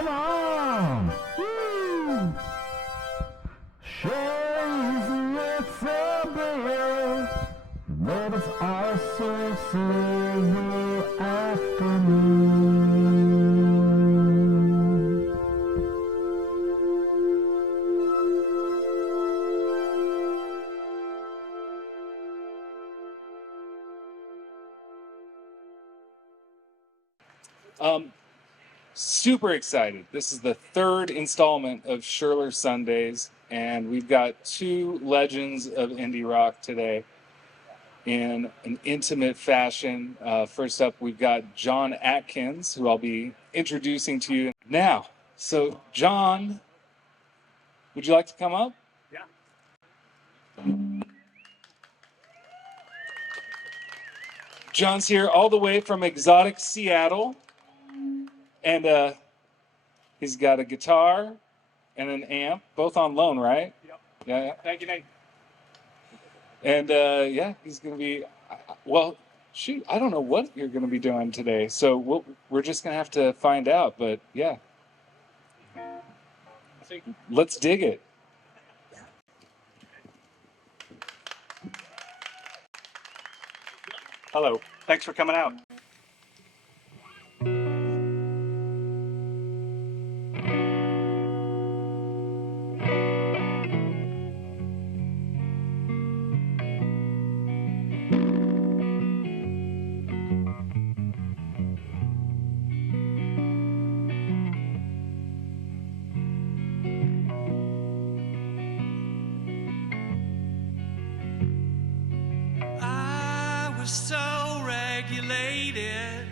come on! Woo! Sure, it's a beer, but it's also silver afternoon. Super excited. This is the third installment of Scherler Sundays, and we've got two legends of indie rock today in an intimate fashion. First up, we've got John Atkins, who I'll be introducing to you now. So, John, would you like to come up? Yeah. John's here all the way from exotic Seattle, and he's got a guitar and an amp, both on loan, right? Yep. Yeah. Thank you, Nate. And yeah, he's going to be, well, shoot, I don't know what you're going to be doing today. So we're just going to have to find out. But yeah, let's dig it. Hello. Thanks for coming out. I was so regulated,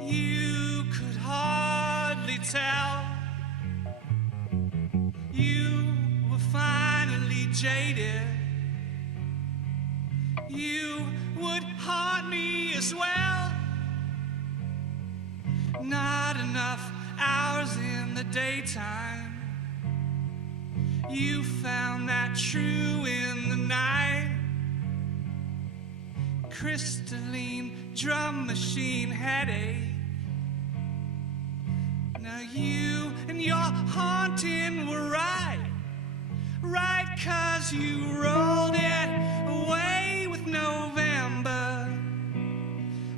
you could hardly tell. You were finally jaded. You would haunt me as well. Not enough hours in the daytime. You found that true in the night. Crystalline drum machine headache. Now you and your haunting were right. Right, 'cause you rolled it away with November.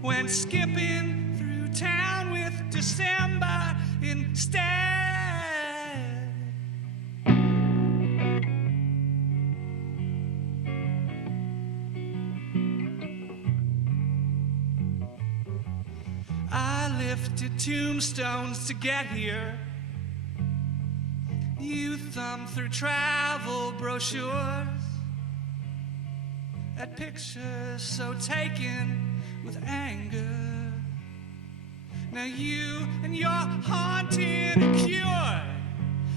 Went skipping through town with December instead. I lifted tombstones to get here. You thumbed through travel brochures at pictures so taken with anger. Now you and your haunting are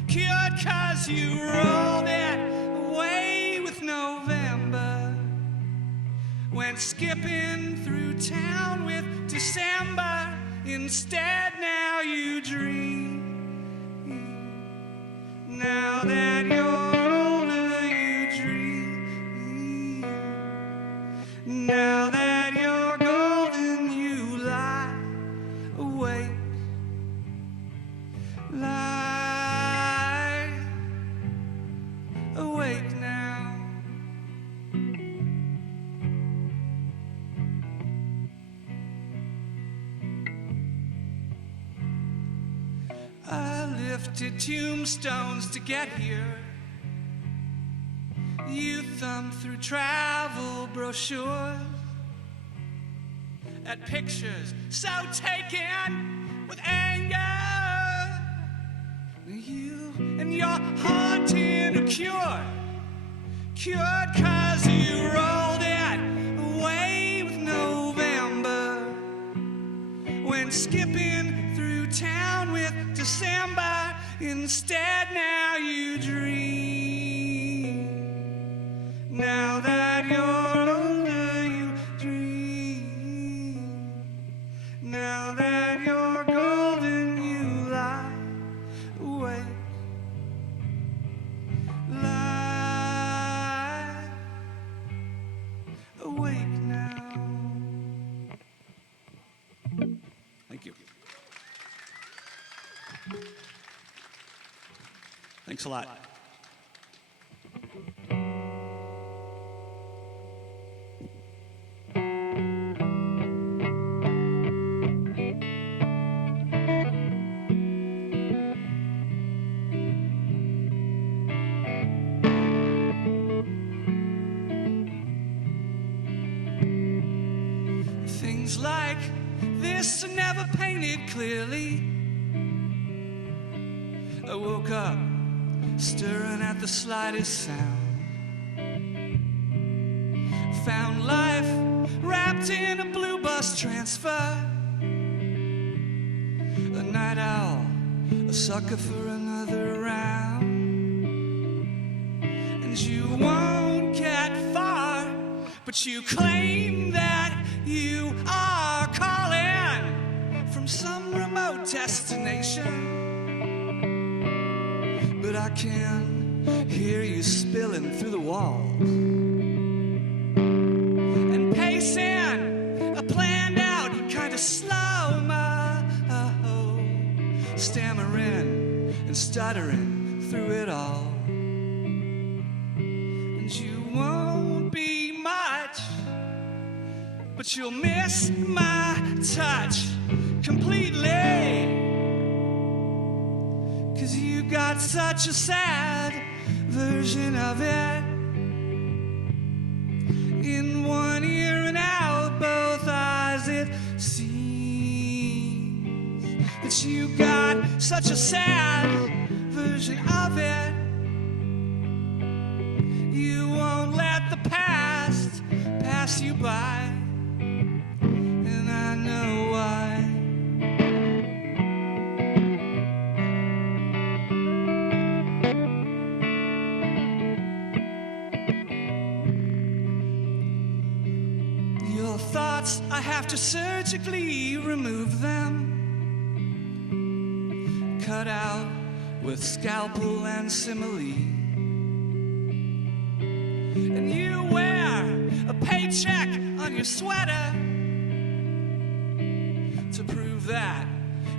cured 'cause you rolled it away with November. Went skipping through town with December instead. Now you dream. Now that you're older, you dream. Now that you're golden, you lie awake. Lie awake now. I lifted tombstones to get here. You thumbed through travel brochures at pictures so taken with anger. You and your haunting are cured 'cause you rolled it away with November. Went skipping through town with December instead. Now you dream. Now that you're older, you dream. Now that you're golden, you lie awake. Lie awake now. Thank you. Thanks a lot. Things like this are never painted clearly. I woke up stirring at the slightest sound. Found life wrapped in a blue bus transfer. A night owl, a sucker for another round. And you won't get far, but you claim that you are calling from some remote destination. But I can hear you spilling through the walls and pacing a planned out kind of slow-mo, stammering and stuttering through it all. And you won't be much, but you'll miss my touch completely. 'Cause you got such a sad version of it. In one ear and out both eyes it seems that you got such a sad version of it. You won't let the past pass you by. And I know why. Your thoughts, I have to surgically remove them. Cut out with scalpel and simile. And you wear a paycheck on your sweater to prove that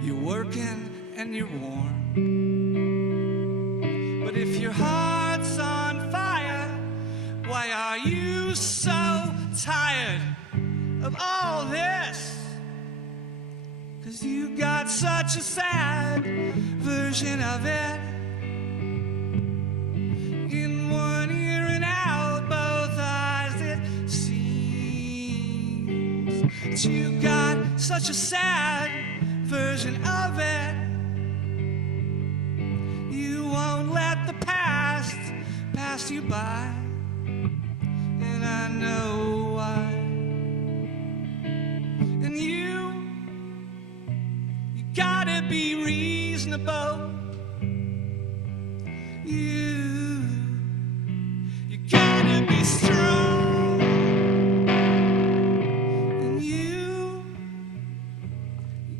you're working and you're warm. But if your heart's on fire, why are you so tired of all this? 'Cause you got such a sad version of it. In one ear and out both eyes it seems that you got such a sad version of it. You won't let the past pass you by. And I know why. And you gotta be reasonable. You gotta be strong. And you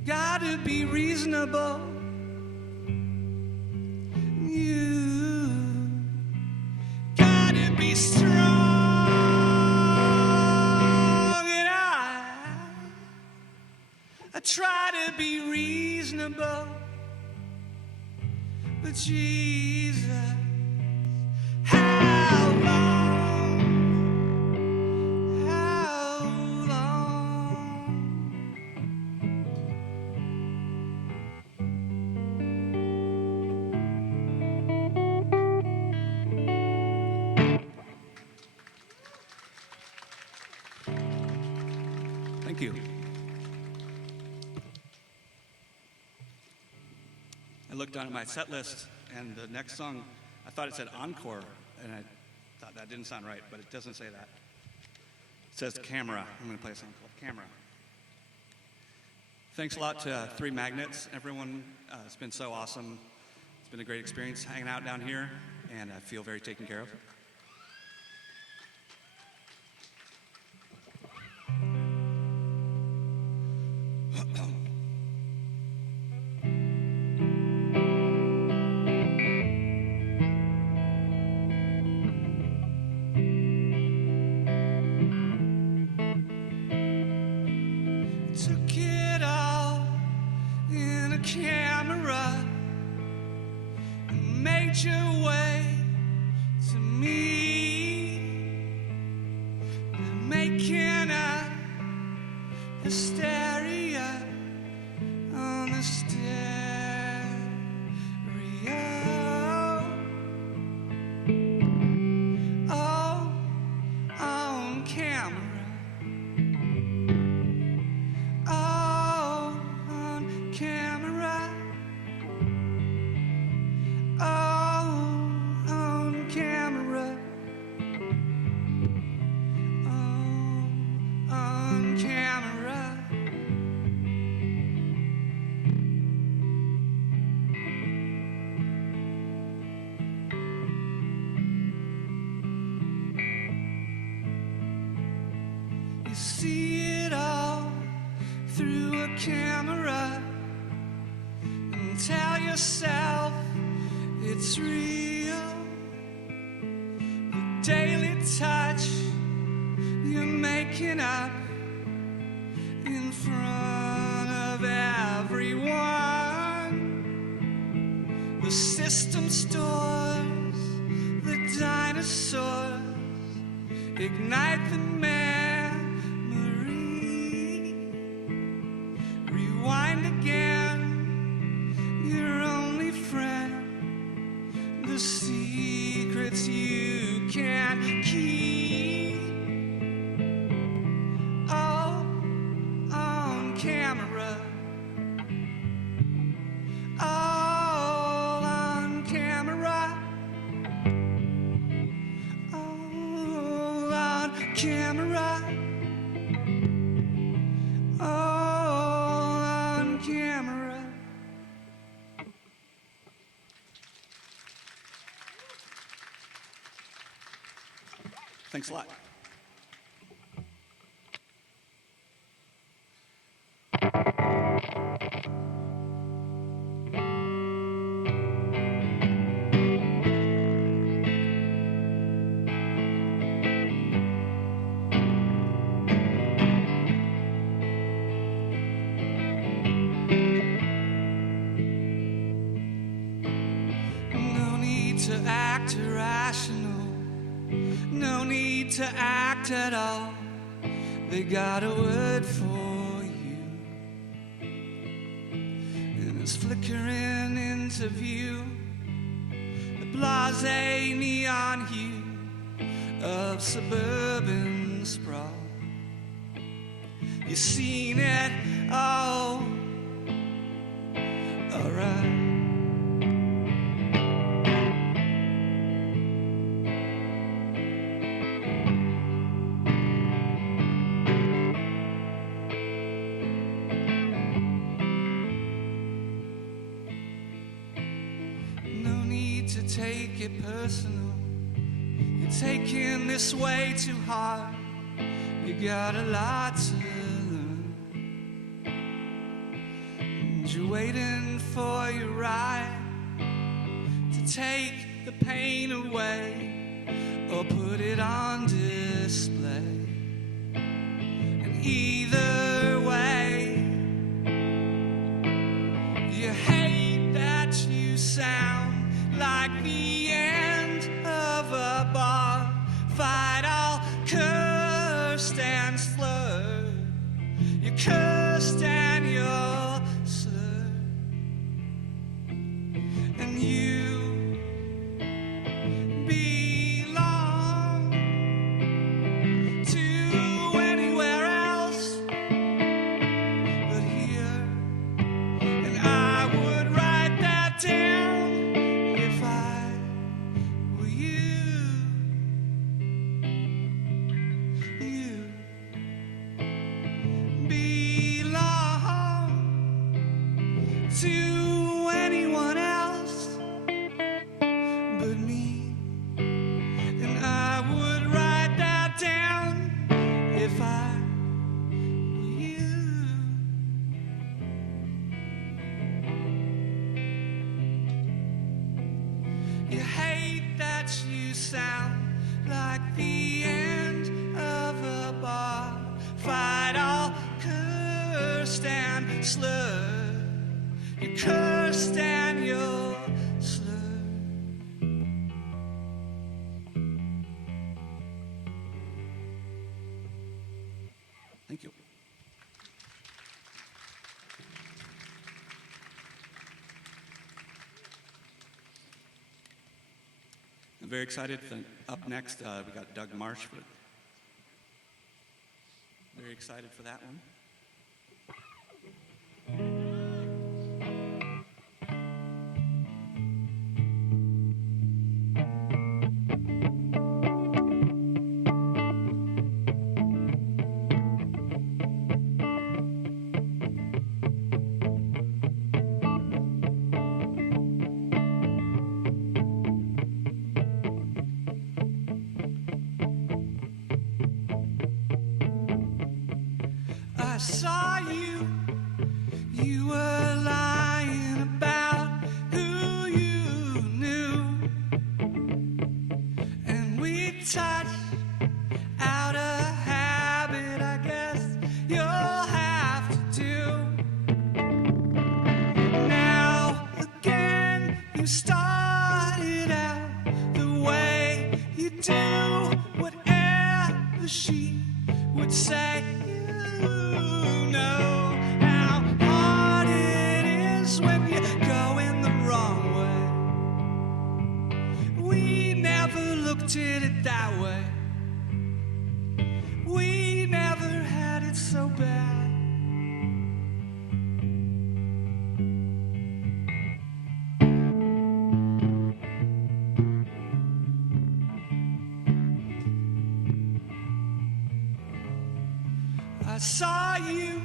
gotta be reasonable. You gotta be strong. I try to be reasonable, but Jesus, how long? How long? Thank you. I looked down at my set list, and the next song, I thought it said encore, and I thought that didn't sound right, but it doesn't say that. It says Camera. I'm going to play a song called Camera. Thanks a lot to Three Magnets, everyone. It's been so awesome. It's been a great experience hanging out down here, and I feel very taken care of. Took it all in a camera and made your way to me. They're making a hysteria on the stereo. Oh, on camera. Oh, on camera. Oh, on camera. Oh, on camera. You see it all through a camera and tell yourself it's real. The daily touch you're making up in front of everyone. The system stores the dinosaurs, ignite the memory, rewind again, your only friend, the secrets you can't keep. Oh, on camera. All on camera. All on camera. All on camera. Thanks a lot. No need to act irrational. No need to act at all. They got a word for you. And it's flickering into view, the blasé neon hue of suburban sprawl. You've seen it all. Alright. To take it personal, you're taking this way too hard. You got a lot to learn, and you're waiting for your ride to take the pain away or put it on display. And either way, you hate that you sound like the end of a bar fight, all cursed and slurred. You're cursed and you're slurred, and you belong to anywhere else but here. And I would write that down if I were you. You belong to anyone else but me. And I would write that down if I were you. You hate that you sound like the end of a bar fight, all cursed and slurred. You're cursed and you're slurred. very excited. Up next, we got Doug Martsch. Very excited for that one. I saw you, you were lying about who you knew, and we touched out a habit I guess you'll have to do. Now again you started out the way you do, whatever she would say. You know how hard it is when you go in the wrong way. We never looked at it that way. We never had it so bad. I saw you,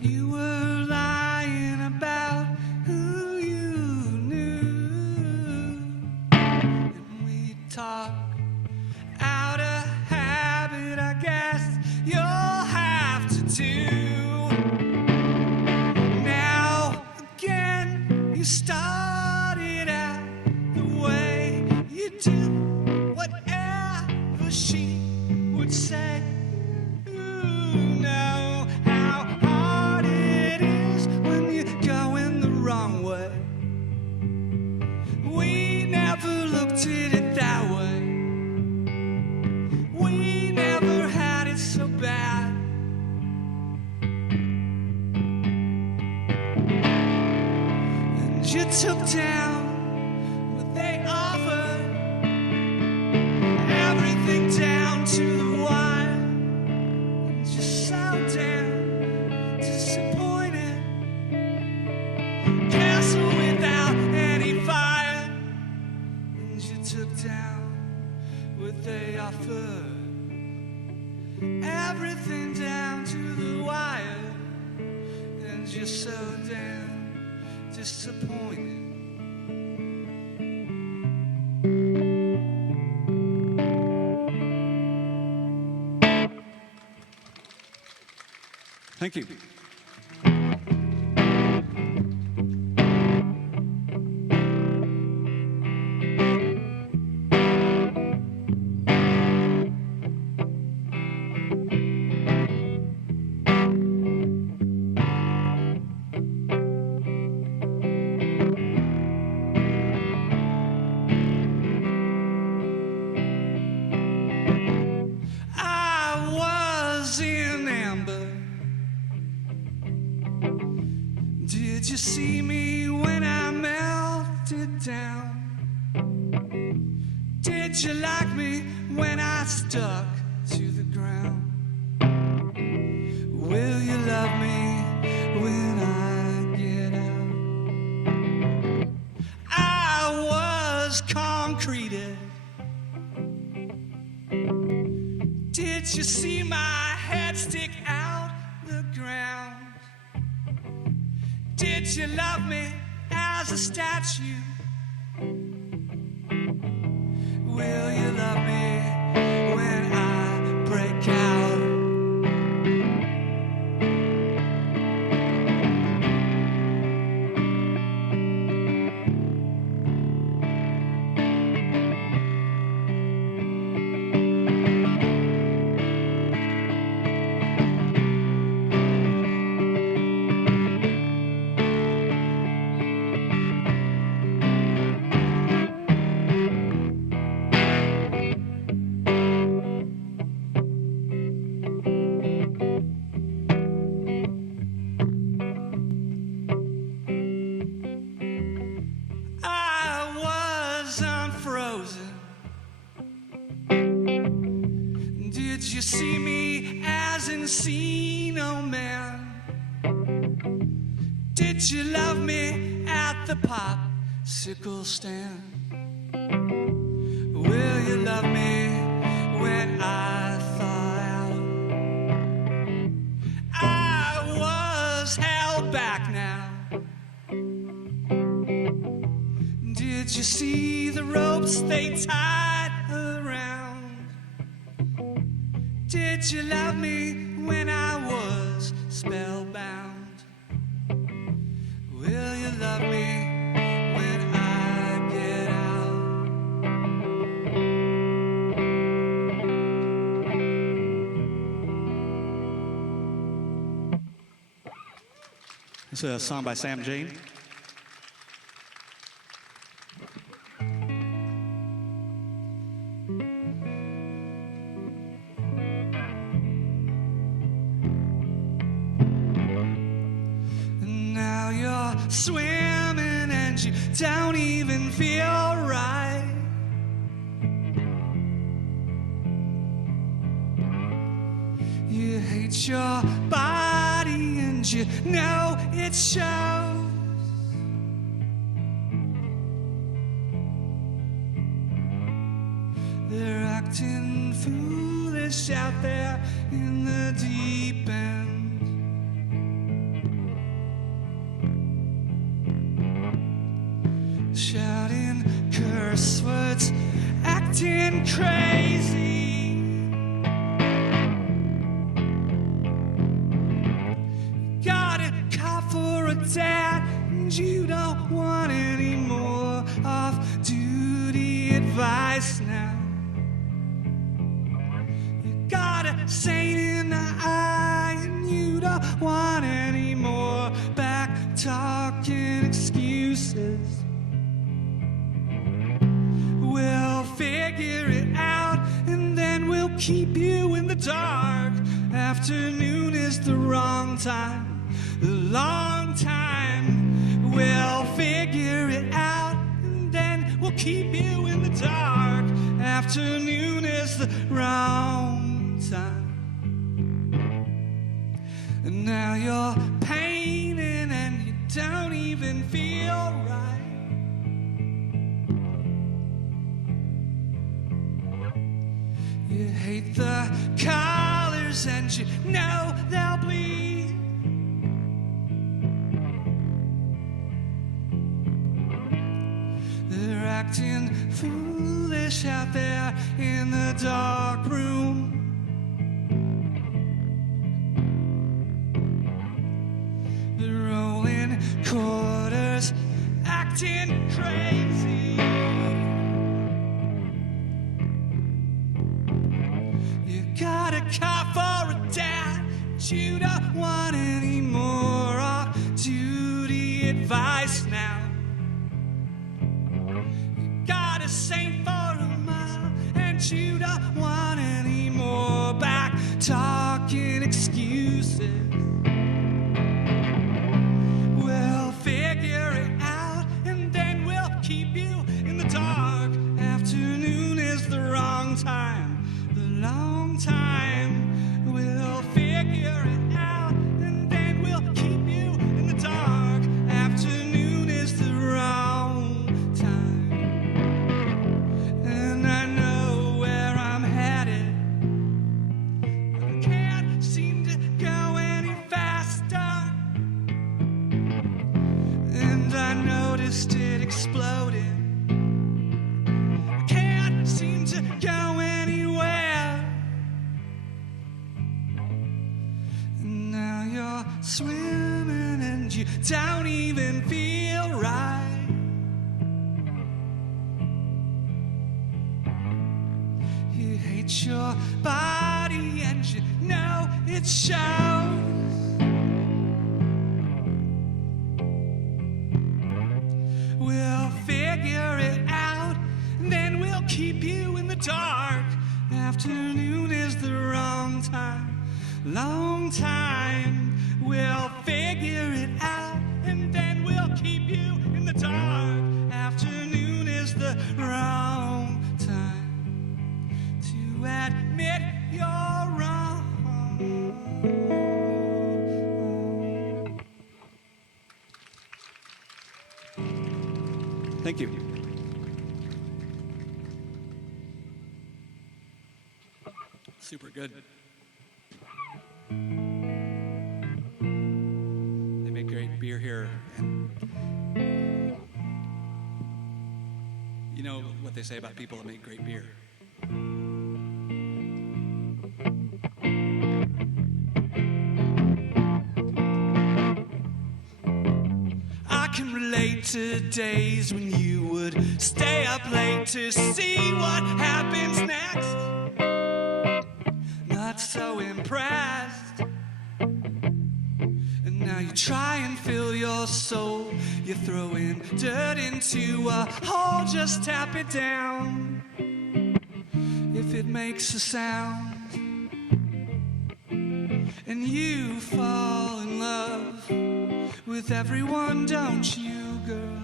you were lying about who you knew, and we talked out a habit I guess you'll have to do. Now again you started out the way you do, whatever she would say. Know how hard it is when you go in the wrong way. We never looked at it that way. We never had it so bad. And you took down what they offered, everything down to the wire. Just so damn disappointed. Castle without any fire. And you took down what they offered, everything down to the wire. And you're so damn disappointed. Thank you. I was in amber. Did you see me when I melted down? Did you like me when I stuck to the ground? Will you love me when I get out? I was concreted. Did you see my head stick out the ground? Did you love me as a statue? Will you love me when I break out? love me at the popsicle stand? Will you love me when I thaw out? I was held back now. Did you see the ropes they tied around? Did you love me when I was spellbound? Will you love me when I get out? This is a song by Sam Jane. Now you're swimming and you don't even feel right. You hate your body and you know it shows. They're acting foolish out there in the deep end. Shouting curse words, acting crazy. Got a call for a dad, and you don't want any more off-duty advice now. You got a saint in the eye, and you don't want any more back-talking excuses. We'll figure it out, and then we'll keep you in the dark. Afternoon is the wrong time, the long time. We'll figure it out, and then we'll keep you in the dark. Afternoon is the wrong time. And now you're painting, and you don't even feel right. You hate the collars and you know they'll bleed. They're acting foolish out there in the dark room. They're rolling quarters, acting crazy. Got a car for a dad, but you don't want any more off-duty advice now. You got a saint for a mile, and you don't want any more back-talking excuses. We'll figure it out, and then we'll keep you in the dark. Afternoon is the wrong time, the long time. We'll figure it out, and then we'll keep you in the dark. Afternoon is the wrong time. And I know where I'm headed, but I can't seem to go any faster. And I noticed it exploded. I can't seem to go anywhere. And now you're swimming and you don't even feel right. You hate your body and you know it shows. We'll figure it out, and then we'll keep you in the dark. Afternoon is the wrong time, long time. We'll figure it out, and then we'll keep you in the dark. Afternoon is the wrong time to admit you're wrong. Thank you. Super good. They make great beer here. And you know what they say about people that make great beer. I can relate to days when you would stay up late to see what happens next. Not so impressed. And now you try and fill your soul. You're throwing dirt into a hole, just tap it down. If it makes a sound. And you fall in love with everyone, don't you, girl?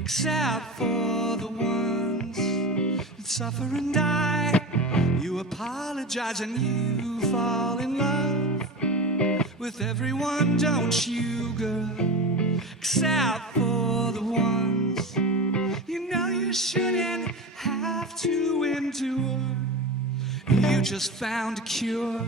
Except for the ones that suffer and die. You apologize and you fall in love with everyone, don't you, girl? Except for the ones you know you shouldn't have to endure. You just found a cure.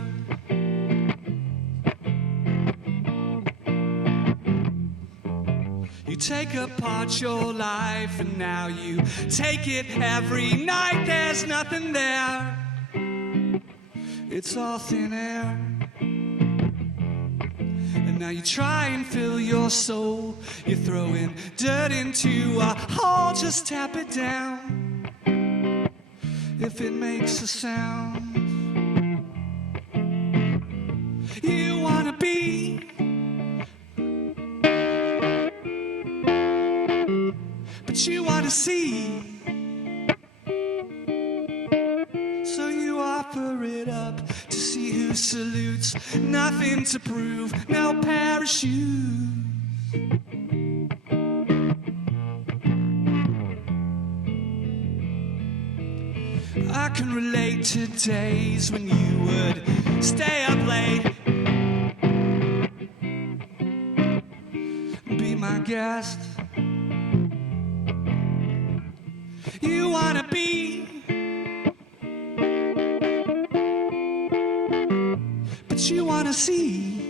You take apart your life and now you take it every night. There's nothing there. It's all thin air. And now you try and fill your soul. You're throwing dirt into a hole, just tap it down. If it makes a sound. You wanna be but you want to see, so you offer it up to see who salutes. Nothing to prove, no parachute. I can relate to days when you would stay up late, be my guest. You wanna be, but you wanna see.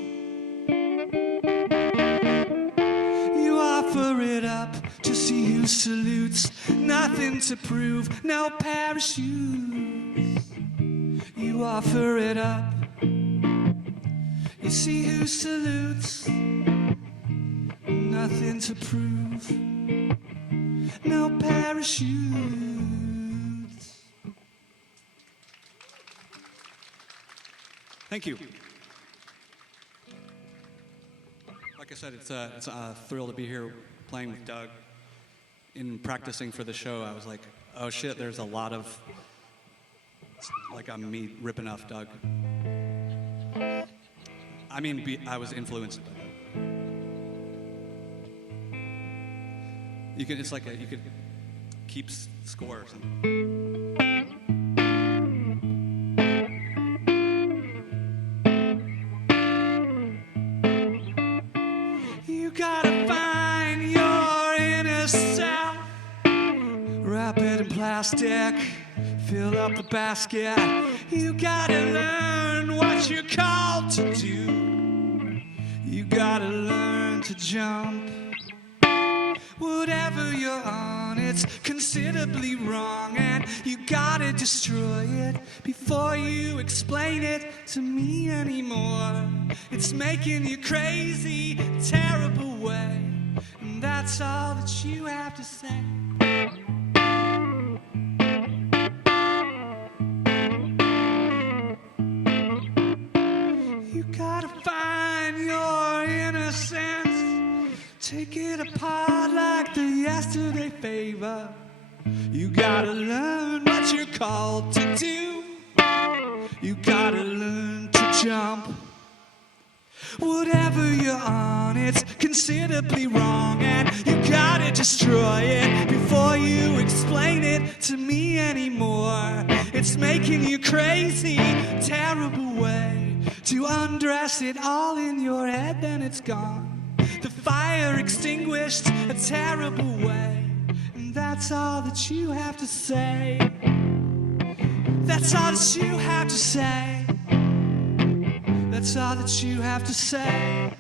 You offer it up to see who salutes. Nothing to prove, no parachutes. You offer it up, you see who salutes. Nothing to prove, no parachutes. Thank you. Like I said, it's a thrill to be here playing with Doug. In practicing for the show, I was like, oh shit, there's a lot of, like, I'm me ripping off Doug. I mean, I was influenced by Doug. You could, it's like you could keep score or something. You gotta find your inner self, wrap it in plastic, fill up the basket. You gotta learn what you're called to do. You gotta learn to jump. Whatever you're on, it's considerably wrong, and you gotta destroy it before you explain it to me anymore. It's making you crazy, terrible way, and that's all that you have to say. You gotta find your innocence, take it apart like the yesterday favor. You gotta learn what you're called to do. You gotta learn to jump. Whatever you're on, it's considerably wrong, and you gotta destroy it before you explain it to me anymore. It's making you crazy, terrible way to undress it all in your head, then it's gone. The fire extinguished, a terrible way, That's all that you have to say. That's all that you have to say. That's all that you have to say.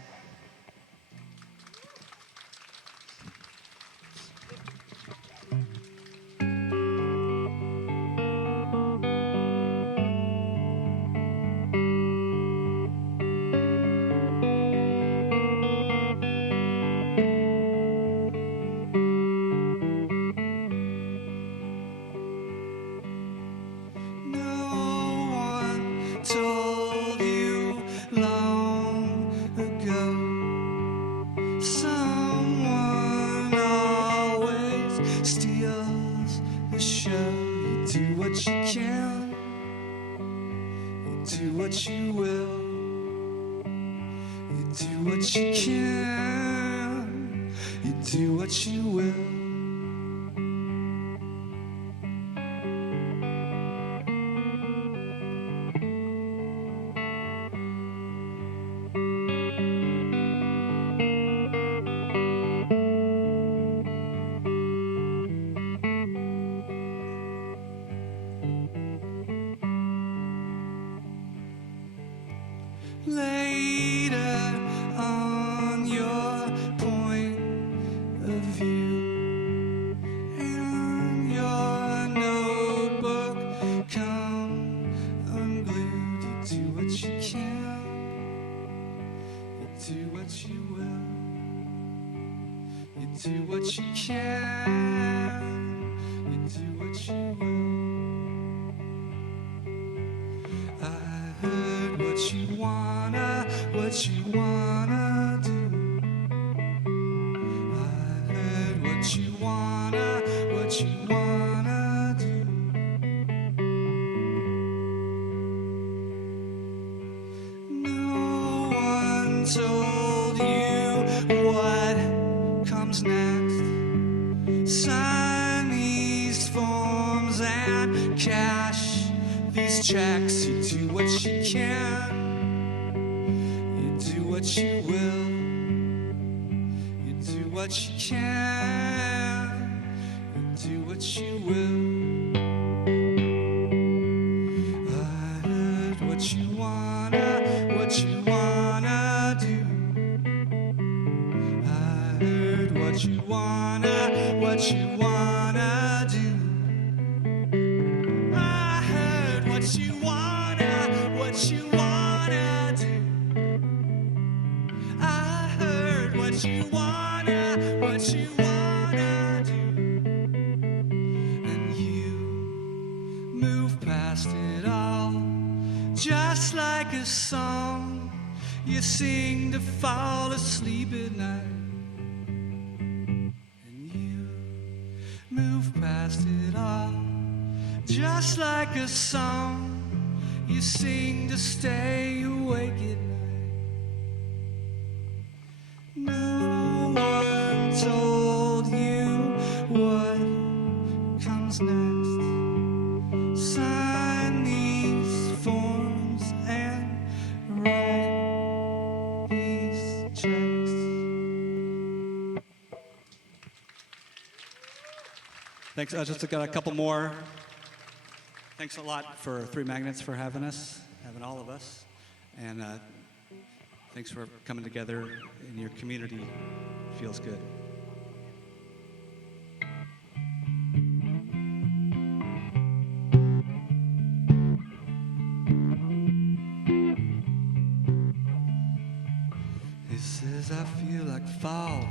Later on your point of view and your notebook come unglued. You do what you can, you do what you will, you do what you can, you do what you will. I heard what you wanna do. I heard what you wanna do. No one told you what comes next. Sign these forms and cash these checks. You do what you can, you do what you will, you do what you can, you do what you will. I heard what you wanna do. I heard what you wanna do. I heard what you wanna do. I heard what you wanna do. And you move past it all, just like a song you sing to fall asleep at night. And you move past it all, just like a song you sing to stay awake at night. No one told you what comes next. Sign these forms and write these checks. Thanks. I just got a couple more. Thanks a lot for Three Magnets for having us, having all of us. And thanks for coming together in your community. Feels good. He says, I feel like falling.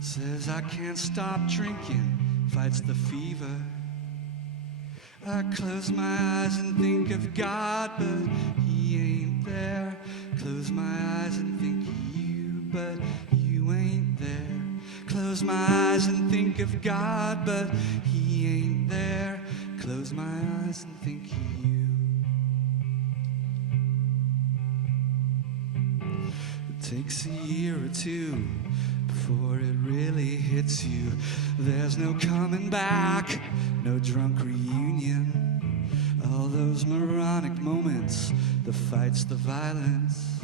Says I can't stop drinking, fights the fever. I close my eyes and think of God, but He ain't there. Close my eyes and think of you, but you ain't there. Close my eyes and think of God, but He ain't there. Close my eyes and think of you. It takes a year or two before it really hits you. There's no coming back, no drunk reunion. All those moronic moments, the fights, the violence,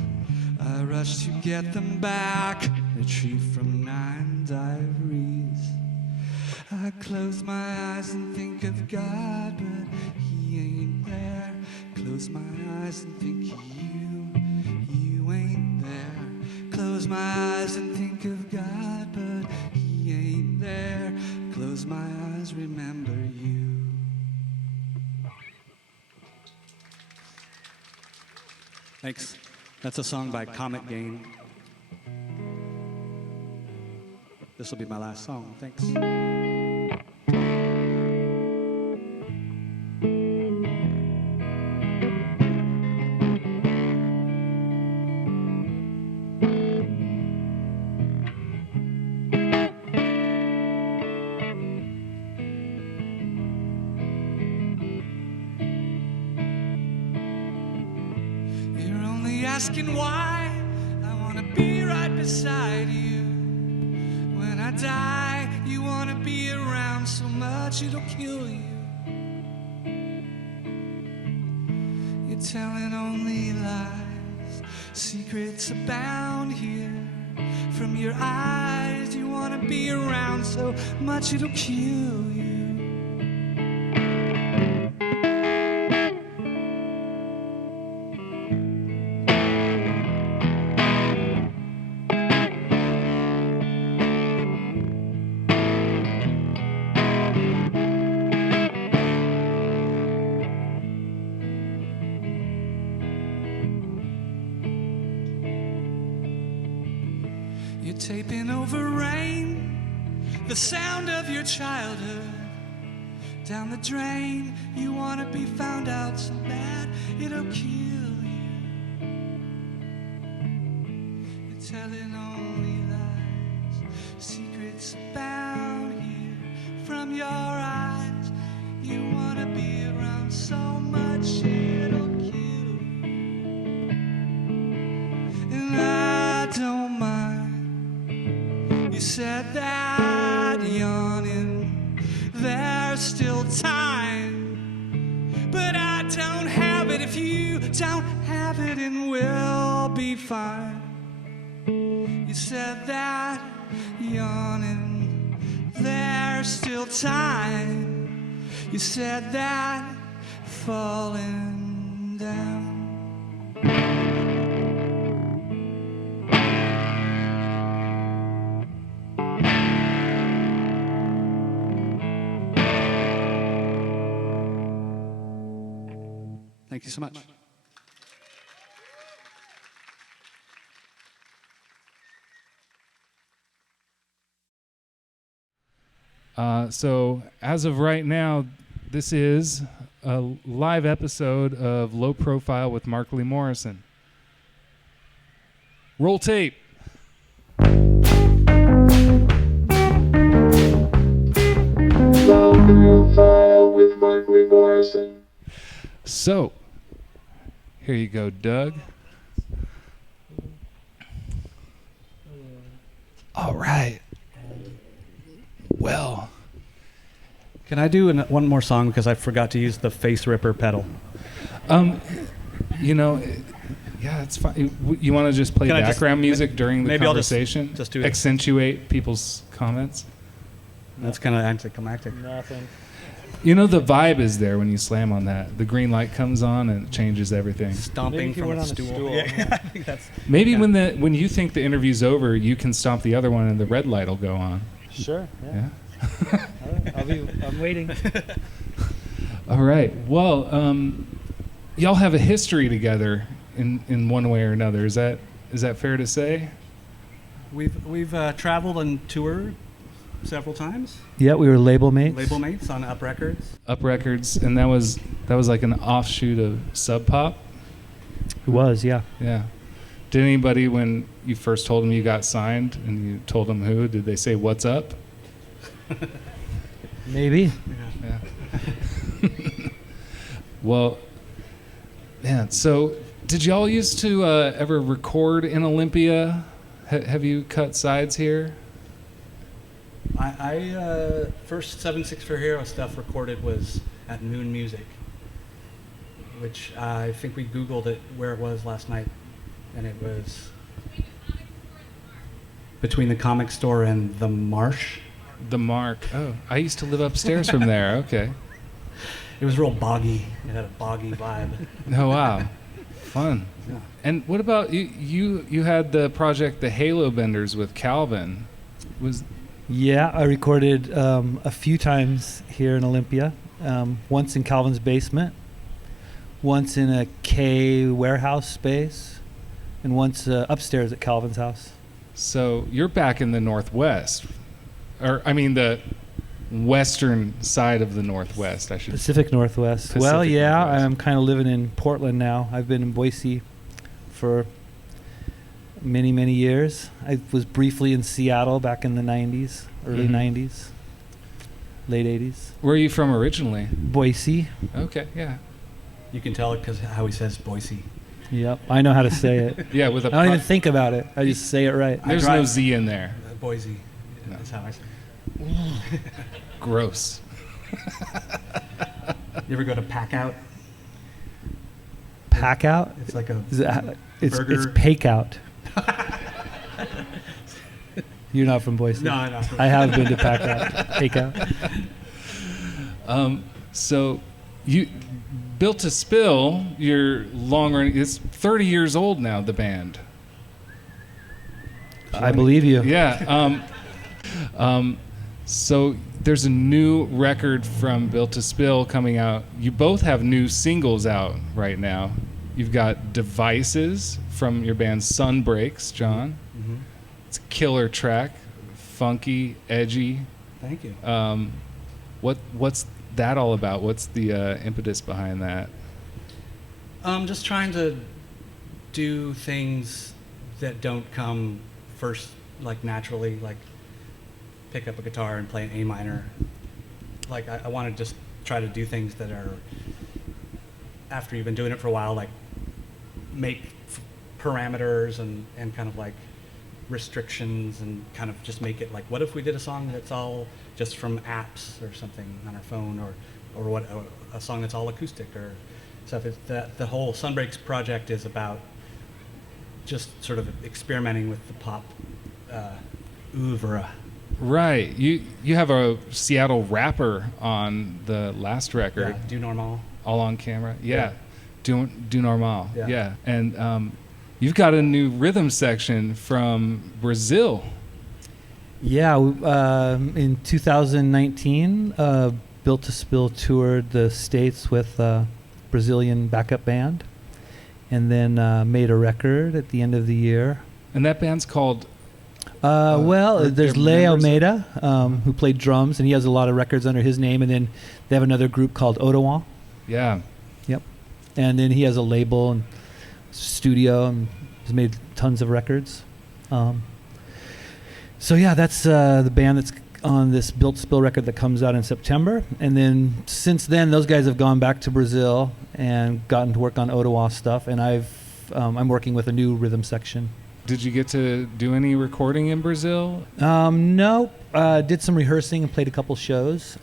I rush to get them back. retrieve from 9 diaries. I close my eyes and think of God, but He ain't there. Close my eyes and think of you ain't there. Close my eyes and think of God, but He ain't there. Close my eyes, remember you. Thanks. That's a song by Comet Gain. This will be my last song. Thanks. You're only asking why I want to be right beside you. When I die, you want to be around so much it'll kill you. You're telling only lies, secrets abound here. From your eyes, you want to be around so much it'll kill you. You're taping over rain, the sound of your childhood. Down the drain, you want to be found out so bad it'll kill you. You're telling only lies, secrets abound here. From your eyes, you want to be around so much it'll kill you. And I don't mind. You said that yawning, there's still time. But I don't have it if you don't have it, and we'll be fine. You said that yawning, there's still time. You said that falling down. Thank you so much. So as of right now, this is a live episode of Low Profile with Markly Morrison. Roll tape. Low Profile with Markly Morrison. So, here you go, Doug. All right. Well, Can I do one more song because I forgot to use the Face Ripper pedal? you know, yeah, it's fine. You want to just play Can I background music during the maybe I'll just conversation? do it. Accentuate people's comments? That's kind of anticlimactic. Nothing. You know, the vibe is there when you slam on that. The green light comes on and it changes everything. Stomping Maybe if you from went a on a stool. stool. Yeah, I think that's Maybe yeah. when you think the interview's over, you can stomp the other one and the red light will go on. Sure. Yeah. All right, I'm waiting. All right. Well, y'all have a history together in one way or another. Is that fair to say? We've traveled and toured several times. Yeah, we were label mates. Label mates on Up Records. Up Records, and that was like an offshoot of Sub Pop. It was, yeah. Yeah. Did anybody, when you first told them you got signed and you told them who, did they say what's up? Maybe. Yeah. Well, man. So, did y'all used to ever record in Olympia? Have you cut sides here? I first 7/6 for Hero stuff recorded was at Moon Music, which I think we Googled it where it was last night, and it was between the comic store and the Marsh. The Mark. Oh, I used to live upstairs from there. Okay. It was real boggy. It had a boggy vibe. Oh wow, fun. Yeah. And what about you? You had the project The Halo Benders with Calvin. Yeah, I recorded a few times here in Olympia. Once in Calvin's basement, once in a K warehouse space, and once upstairs at Calvin's house. So you're back in the Northwest, or I mean the western side of the Northwest, I should say. Pacific Northwest. Pacific Well, yeah, Northwest. I'm kind of living in Portland now. I've been in Boise for many, many years. I was briefly in Seattle back in the 90s, early 90s, late 80s. Where are you from originally? Boise. Okay, yeah. You can tell it because how he says Boise. Yep, I know how to say it. Yeah, with a I don't even think about it. I just say it right. There's I drive- no Z in there. Boise. No. That's how I say it. Gross. You ever go to Pack Out? Pack out? It's like a It's burger. Pake out. You're not from Boise. No, I'm not. I have been to Pack out. Pake out. So you Built to Spill, your long run, it's 30 years old now, the band. I believe you. Yeah. So there's a new record from Built to Spill coming out. You both have new singles out right now. You've got Devices from your band Sunbreaks, John. Mm-hmm. It's a killer track, funky, edgy. Thank you. What's that all about? What's the impetus behind that? Just trying to do things that don't come first, like naturally, like pick up a guitar and play an A minor. Like I want to just try to do things that are, after you've been doing it for a while, like make parameters and kind of like restrictions and kind of just make it like, what if we did a song that's all just from apps or something on our phone, or a song that's all acoustic or stuff. The whole Sunbreaks project is about just sort of experimenting with the pop oeuvre. Right. You have a Seattle rapper on the last record. Yeah, Do Normal. All on camera. Yeah. Do Normal. Yeah. Yeah. And you've got a new rhythm section from Brazil. Yeah, in 2019, Built to Spill toured the States with a Brazilian backup band, and then made a record at the end of the year. And that band's called... There's they're Lei members- Almeida, who played drums, and he has a lot of records under his name, and then they have another group called Odawan. Yeah. Yep. And then he has a label and studio and has made tons of records. So yeah, that's the band that's on this Built to Spill record that comes out in September. And then since then, those guys have gone back to Brazil and gotten to work on Ottawa stuff. And I'm working with a new rhythm section. Did you get to do any recording in Brazil? No, did some rehearsing and played a couple shows.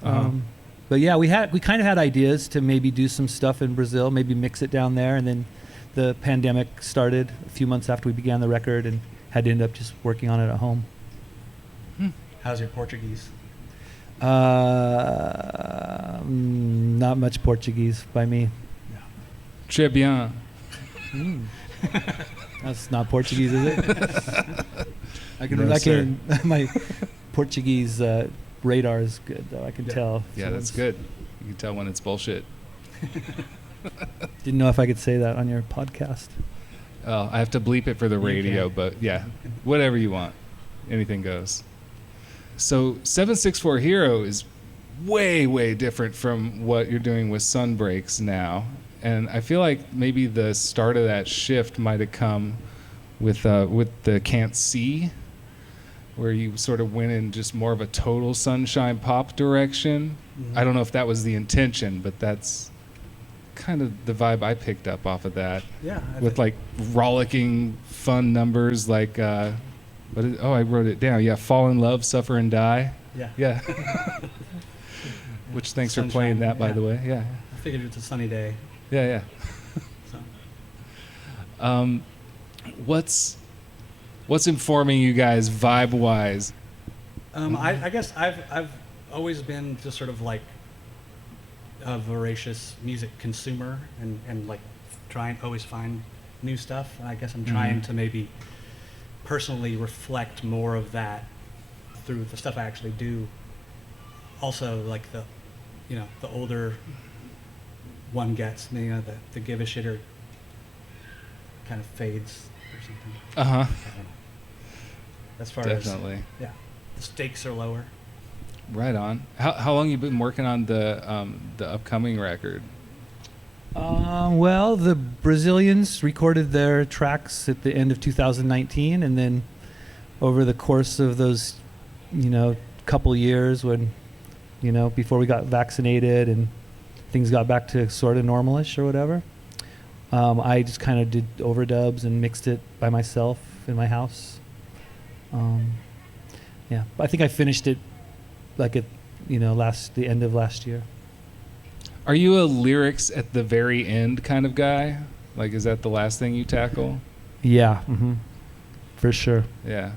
But yeah, we kind of had ideas to maybe do some stuff in Brazil, maybe mix it down there. And then the pandemic started a few months after we began the record, and had to end up just working on it at home. How's your Portuguese? Not much Portuguese by me. Très bien. That's not Portuguese, is it? No, sir. My Portuguese radar is good, though. I can tell. Yeah, that's good. You can tell when it's bullshit. Didn't know if I could say that on your podcast. I have to bleep it for the radio, but yeah, whatever you want. Anything goes. So 764 Hero is way, way different from what you're doing with Sunbreaks now. And I feel like maybe the start of that shift might have come with the Can't See, where you sort of went in just more of a total sunshine pop direction. Mm-hmm. I don't know if that was the intention, but that's kind of the vibe I picked up off of that. Yeah. With like rollicking, fun numbers like, I wrote it down. Yeah, Fall in Love, Suffer and Die. Yeah. Yeah. Which thanks for Sunshine, playing that, by yeah. the way. Yeah. I figured it's a sunny day. Yeah, So. yeah. What's What's informing you guys vibe-wise? I guess I've always been just sort of like a voracious music consumer and like try and always find new stuff. And I guess I'm trying to maybe personally reflect more of that through the stuff I actually do. Also, like the older one gets, the give a shitter kind of fades or something. Uh-huh. As far Definitely. as the stakes are lower. Right on. How long you been working on the upcoming record? Well, the Brazilians recorded their tracks at the end of 2019, and then over the course of those, couple years when, before we got vaccinated and things got back to sort of normalish or whatever, I just kind of did overdubs and mixed it by myself in my house. I think I finished it like at the end of last year. Are you a lyrics at the very end kind of guy? Like, is that the last thing you tackle? Yeah, for sure. Yeah,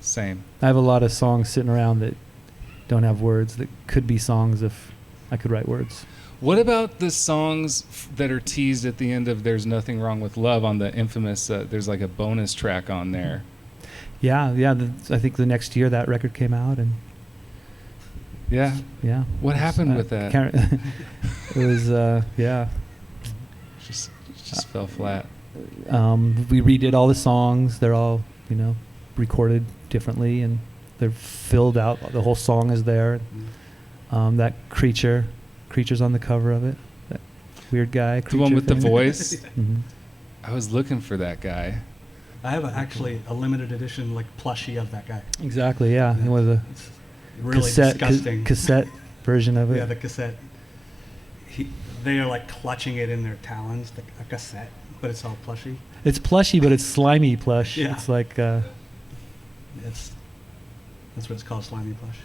same. I have a lot of songs sitting around that don't have words that could be songs if I could write words. What about the songs that are teased at the end of There's Nothing Wrong with Love on the infamous, there's like a bonus track on there? Yeah. I think the next year that record came out, and Yeah. What happened with that? It was Just fell flat. We redid all the songs. They're all recorded differently, and they're filled out. The whole song is there. That creature's on the cover of it. That weird guy. The one with the thing. voice. Mm-hmm. I was looking for that guy. I have actually a limited edition like plushie of that guy. Exactly. Yeah. It was a It's really disgusting. cassette version of it. Yeah, the cassette. They are like clutching it in their talons, a cassette, but it's all plushy. It's plushy, but it's slimy plush. Yeah. It's like. That's what it's called, slimy plush.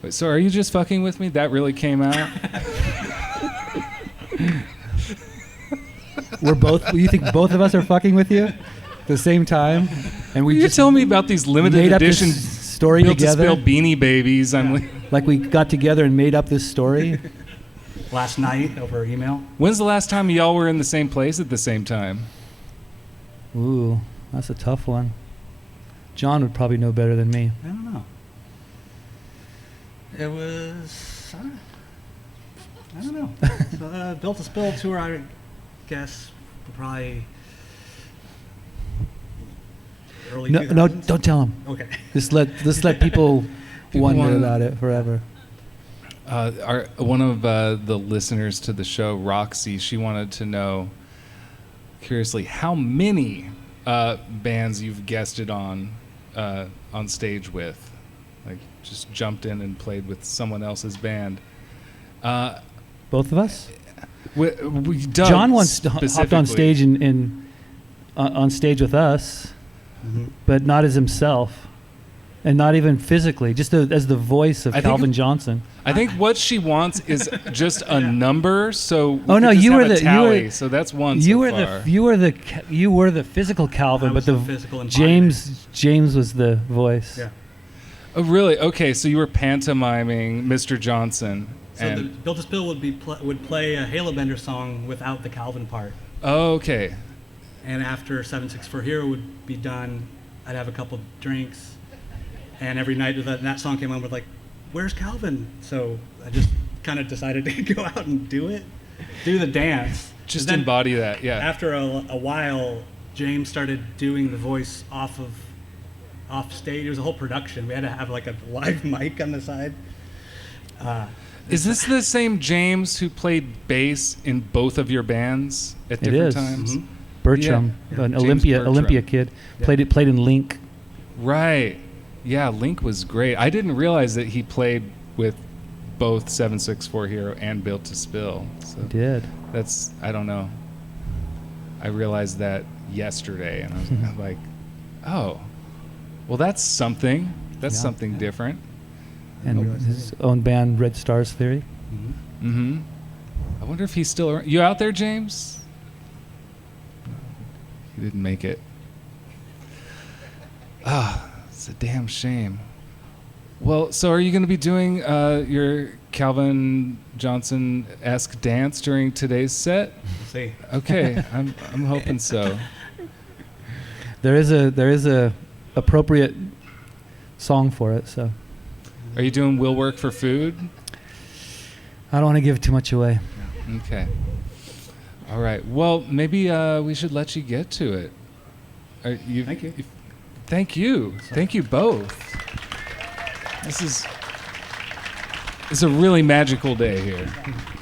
Wait, so are you just fucking with me? That really came out? We're both. You think both of us are fucking with you, at the same time, and we You're just telling me about these limited made up this edition story Built to together. Spill Beanie Babies. Like we got together and made up this story. Last night over email. When's the last time y'all were in the same place at the same time? Ooh, that's a tough one. John would probably know better than me. I don't know. It was, I don't know. So, Built to Spill tour, I guess, probably early No, 2000s. don't tell him. Okay. Just let people wonder wanna- about it forever. One of the listeners to the show, Roxy, she wanted to know, curiously, how many bands you've guested on stage with, like just jumped in and played with someone else's band. Both of us. Doug John once hopped on specifically. stage on stage with us, but not as himself, and not even physically, just as the voice of I think- Calvin Johnson. I think what she wants is just a number. So Oh, no, you you were were the- you tally, were- so that's one. You so were far. you were the physical Calvin, I but was the the physical embodiment. James was the voice. Yeah. Oh, really? Okay, so you were pantomiming Mr. Johnson. So the Built to Spill would play a Halo Bender song without the Calvin part. Okay. And after 764 Hero would be done, I'd have a couple drinks. And every night that song came on, with like, where's Calvin? So I just kind of decided to go out and do the dance. Just And then embody that, yeah. After a while, James started doing the voice off stage. It was a whole production. We had to have like a live mic on the side. Is this the same James who played bass in both of your bands at It different is. times? Mhm. Bertram, Yeah. an James Olympia Bertram. kid, Yeah. played in Link. Right. Yeah, Link was great. I didn't realize that he played with both 764 Hero and Built to Spill. So Did. that's, I don't know. I realized that yesterday, and I was like, oh, well, that's something. That's Yeah. something different. And his own band, Red Stars Theory. Mm-hmm. I wonder if he's still around. You out there, James? He didn't make it. It's a damn shame. Well, so are you going to be doing your Calvin Johnson-esque dance during today's set? We'll see. Okay, I'm hoping so. There is a appropriate song for it. So. Are you doing Will Work for Food? I don't want to give too much away. Okay. All right. Well, maybe we should let you get to it. Thank you. Thank you. Thank you both. This is a really magical day here.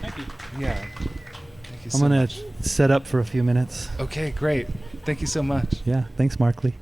Thank you. Yeah. Thank you so I'm going much. to set up for a few minutes. Okay, great. Thank you so much. Yeah, thanks, Markly.